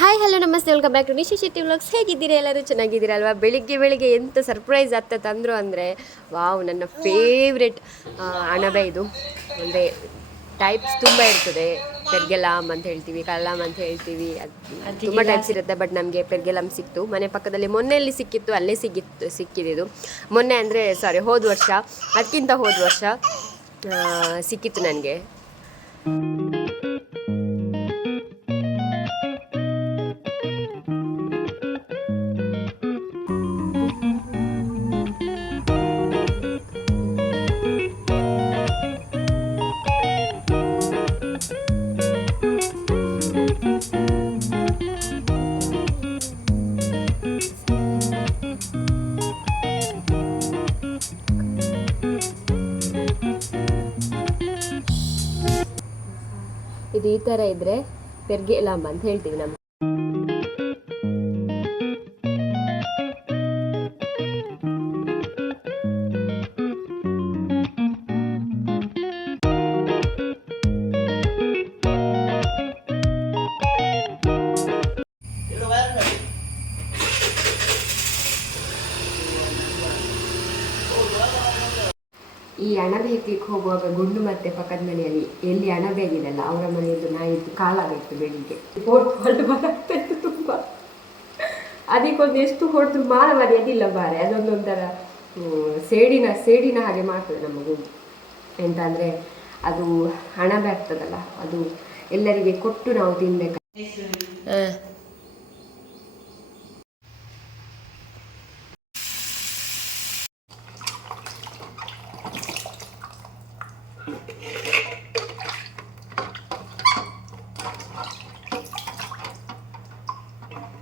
Hi hello ನಮಸ್ತೆ. Welcome back to Nishi Shetty vlogs ಹೇಗಿದ್ದೀರಾ ಎಲ್ಲರೂ? ಚೆನ್ನಾಗಿದ್ದೀರಲ್ವಾ? ಬೆಳಿಗ್ಗೆ ಬೆಳಿಗ್ಗೆ ಎಂಥ ಸರ್ಪ್ರೈಸ್ ಅತ್ತ ತಂದರು ಅಂದರೆ ವಾವ್ ನನ್ನ ಫೇವ್ರೆಟ್ ಅಣಬೆ ಇದು. ಅಂದರೆ ಟೈಪ್ಸ್ ತುಂಬ ಇರ್ತದೆ. ಪೆರ್ಗೆಲಾಮ್ ಅಂತ ಹೇಳ್ತೀವಿ ಕಲ್ಲಾಮ್ ಅಂತ ಹೇಳ್ತೀವಿ. ಅದು ತುಂಬ ಟೈಪ್ಸ್ ಇರುತ್ತೆ ಬಟ್ ನಮಗೆ ಪೆರ್ಗೆಲಾಮ್ ಸಿಕ್ತು. ಮನೆ ಪಕ್ಕದಲ್ಲಿ ಮೊನ್ನೆ ಮೊನ್ನೆಯಲ್ಲಿ ಸಿಕ್ಕಿತ್ತು ಅಲ್ಲೇ ಸಿಕ್ಕಿತ್ತು ಸಿಕ್ಕಿದ್ದು ಮೊನ್ನೆ ಅಂದರೆ ಸಾರಿ ಹೋದ ವರ್ಷ ಅದಕ್ಕಿಂತ ಹೋದ ವರ್ಷ ಸಿಕ್ಕಿತ್ತು ನನಗೆ. ಇದು ಈ ಥರ ಇದ್ದರೆ ಪೆರ್ಗೆಲಾಮ್ ಅಂತ ಹೇಳ್ತೀವಿ ನಮ್ಮ ಈ ಹೆಕ್ಲಿಕ್ಕೆ ಹೋಗುವಾಗ ಗುಂಡು ಮತ್ತೆ ಪಕ್ಕದ ಮನೆಯಲ್ಲಿ ಎಲ್ಲಿ ಆಗಿದೆಲ್ಲ ಅವರ ಮನೆಯದ್ದು ನಾಯಿದ್ದು ಕಾಲಾಗಿತ್ತು ಬೆಳಿಗ್ಗೆ. ಹೊಟ್ಟು ಬರ್ತಾ ತುಂಬ. ಅದಕ್ಕೊಂದು ಎಷ್ಟು ಹೊಡೆದ್ರು ಮಾರ ಅದಿಲ್ಲ ಬಾರೆ. ಅದೊಂದೊಂಥರ ಸೇಡಿನ ಸೇಡಿನ ಹಾಗೆ ಮಾಡ್ತದೆ ನಮ್ಮ ಗುಂಡು. ಎಂತ ಅಂದರೆ ಅದು ಅಣಬೆ ಆಗ್ತದಲ್ಲ, ಅದು ಎಲ್ಲರಿಗೆ ಕೊಟ್ಟು ನಾವು ತಿನ್ಬೇಕು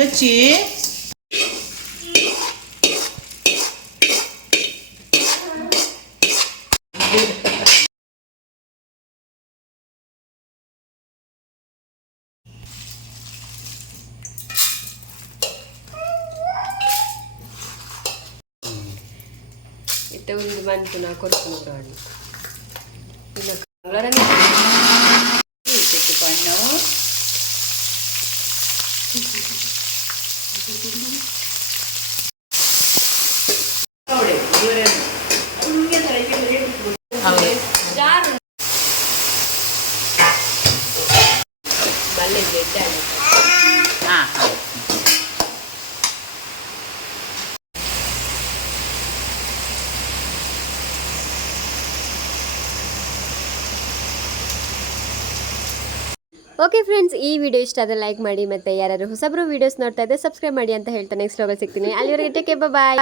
వచ్చి. ఇట్ట ఉంది మంచి నా కొరకు ಮಲ್ಲೆ ಬ್ರೆಡ್ ಆಗುತ್ತೆ ಹಾಂ ಹಾಂ ಓಕೆ ಫ್ರೆಂಡ್ಸ್ ಈ ವಿಡಿಯೋ ಇಷ್ಟ ಆದರೆ ಲೈಕ್ ಮಾಡಿ ಮತ್ತೆ ಯಾರಾದರೂ ಹೊಸಬ್ರು ವಿಡಿಯೋಸ್ ನೋಡ್ತಾ ಇದ್ದರೆ ಸಬ್ಸ್ಕ್ರೈಬ್ ಮಾಡಿ ಅಂತ ಹೇಳ್ತಾ ನೆಕ್ಸ್ಟ್ ಹೋಗಲ್ ಸಿಗ್ತೀನಿ. ಅಲ್ಲಿವರೆಗೆ ಟೇಕ್ ಬಾಯ್